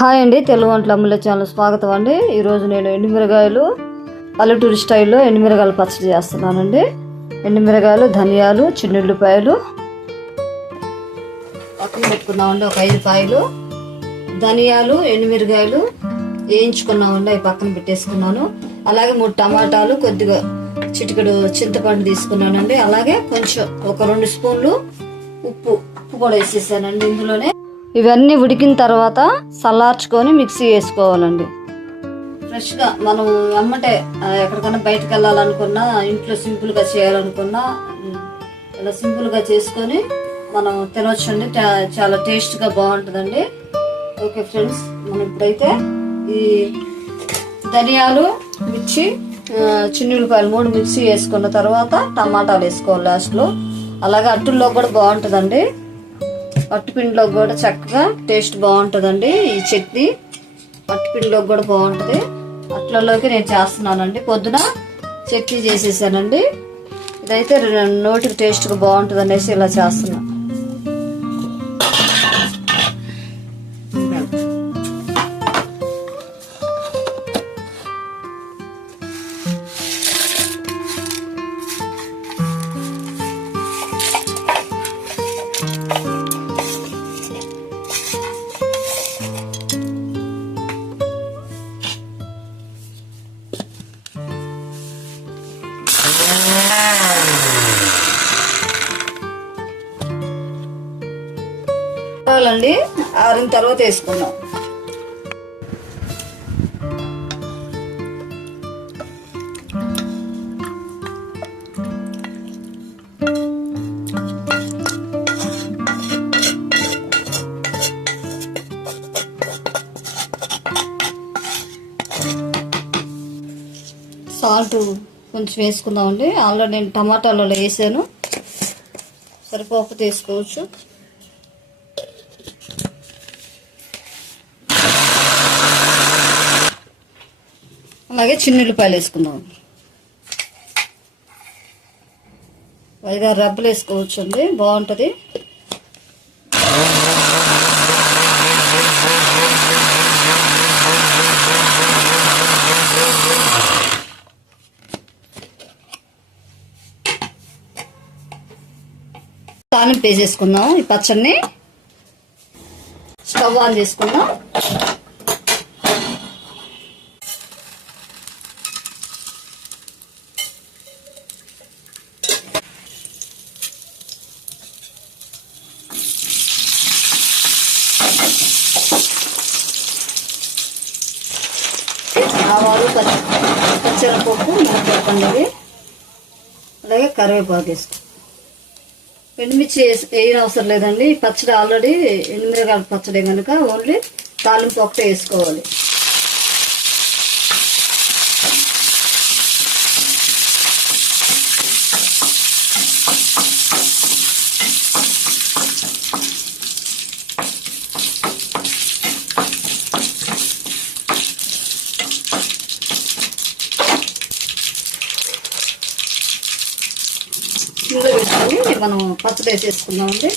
Hi అండి తెలుగు వంటల అమ్ముల ఛానల్ స్వాగతం అండి. ఈరోజు నేను ఎండుమిరగాయలు పల్లెటూరు స్టైల్లో ఎండుమిరగాయలు పచ్చడి చేస్తున్నానండి. ఎండుమిరగాయలు ధనియాలు చిన్నుల్లిపాయలు. పక్కన పెట్టుకున్నామండి ఒక ఐదు పాయలు ధనియాలు ఎండుమిరగాయలు వేయించుకున్నామండి అవి పక్కన పెట్టేసుకున్నాను. అలాగే మూడు టమాటాలు కొద్దిగా చిటికెడు చింతపండు తీసుకున్నానండి. అలాగే కొంచెం ఒక రెండు స్పూన్లు ఉప్పు ఉప్పు కూడా వేసేసానండి ఇందులోనే. ఇవన్నీ ఉడికిన తర్వాత చల్లార్చుకొని మిక్సీ వేసుకోవాలండి. ఫ్రెష్గా మనం వెమ్మటే ఎక్కడికైనా బయటకు వెళ్ళాలనుకున్నా ఇంట్లో సింపుల్గా చేయాలనుకున్నా ఇలా సింపుల్గా చేసుకొని మనం తినొచ్చండి. చాలా టేస్ట్గా బాగుంటుందండి. ఓకే ఫ్రెండ్స్ మనం ఇప్పుడైతే ఈ ధనియాలు మిర్చి ఆ, చిన్నులపాయలు మూడు మిక్సీ వేసుకున్న తర్వాత టమాటాలు వేసుకోవాలి లాస్ట్లో. అలాగే అట్టుల్లో కూడా బాగుంటుందండి. అట్టుపిండిలో కూడా చక్కగా టేస్ట్ బాగుంటుందండి ఈ చట్నీ. అట్టుపిండిలో కూడా బాగుంటుంది. అట్లలోకి నేను చేస్తున్నానండి. పొద్దున చట్నీ చేసేసానండి. ఇదైతే నోటికి టేస్ట్గా బాగుంటుంది అనేసి ఇలా చేస్తున్నాను అండి ఆరిన తర్వాత వేసుకుందాం. సాల్ట్ కొంచెం వేసుకుందామండి. ఆల్రెడీ నేను టమాటాలలో వేసాను. సరిపోకపోతే తీసుకోవచ్చు. అలాగే చిన్నుల్లిపాయలు వేసుకుందాం. పైగా రబ్బలు వేసుకోవచ్చు అండి బాగుంటుంది. తాలింపు వేసేసుకుందాం ఈ పచ్చడిని. స్టవ్ ఆన్ చేసుకుందాం. ఆవాలు పచ్చి పచ్చనపప్పు మినపప్పు అలాగే కరివేపాకు వేసుకో ఎండుమిర్చి వేయడం అవసరం లేదండి. పచ్చడి ఆల్రెడీ ఎండుమిరకాయ పచ్చడి కనుక ఓన్లీ తాలింపు ఒకటే వేసుకోవాలి. ఇందులో వేసుకొని మనం పచ్చడి వేసేసుకుందామండి.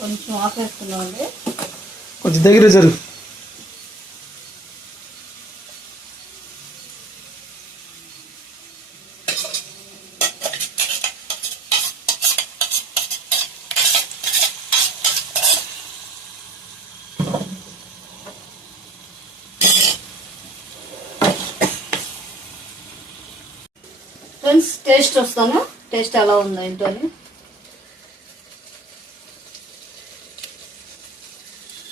కొంచెం ఆపేసుకుందామండి కొంచెం దగ్గర జరుగు. ఫ్రెండ్స్ టేస్ట్ వస్తాను టేస్ట్ ఎలా ఉందో ఏంటో అని.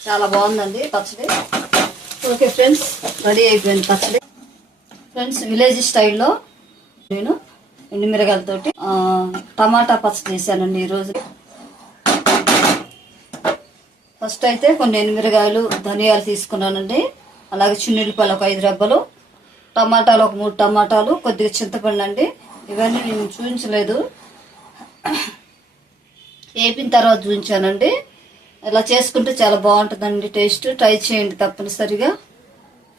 చాలా బాగుందండి పచ్చడి. ఓకే ఫ్రెండ్స్ రెడీ అయిపోయింది పచ్చడి. ఫ్రెండ్స్ విలేజ్ స్టైల్లో నేను ఎండుమిరగాయలతోటి టమాటా పచ్చడి చేశానండి ఈరోజు. ఫస్ట్ అయితే కొన్ని ఎండుమిరగాయలు ధనియాలు తీసుకున్నానండి. అలాగే చిన్నుల్లిపాయలు ఒక ఐదు రెబ్బలు టమాటాలు ఒక మూడు టమాటాలు కొద్దిగా చింతపండు అండి. ఇవన్నీ నేను చూపించలేదు. వేపిన తర్వాత చూపించానండి. ఇలా చేసుకుంటే చాలా బాగుంటుందండి టేస్ట్. ట్రై చేయండి తప్పనిసరిగా.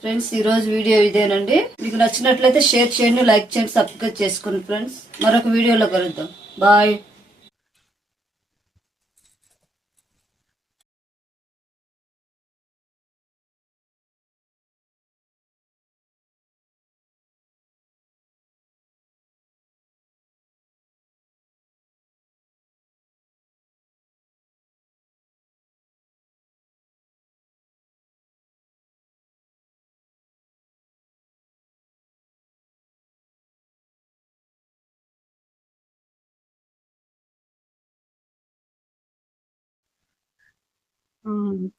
ఫ్రెండ్స్ ఈరోజు వీడియో ఇదేనండి. మీకు నచ్చినట్లయితే షేర్ చేయండి లైక్ చేయండి సబ్స్క్రైబ్ చేసుకోండి ఫ్రెండ్స్. మరొక వీడియోలో కలుద్దాం. బాయ్. Mm.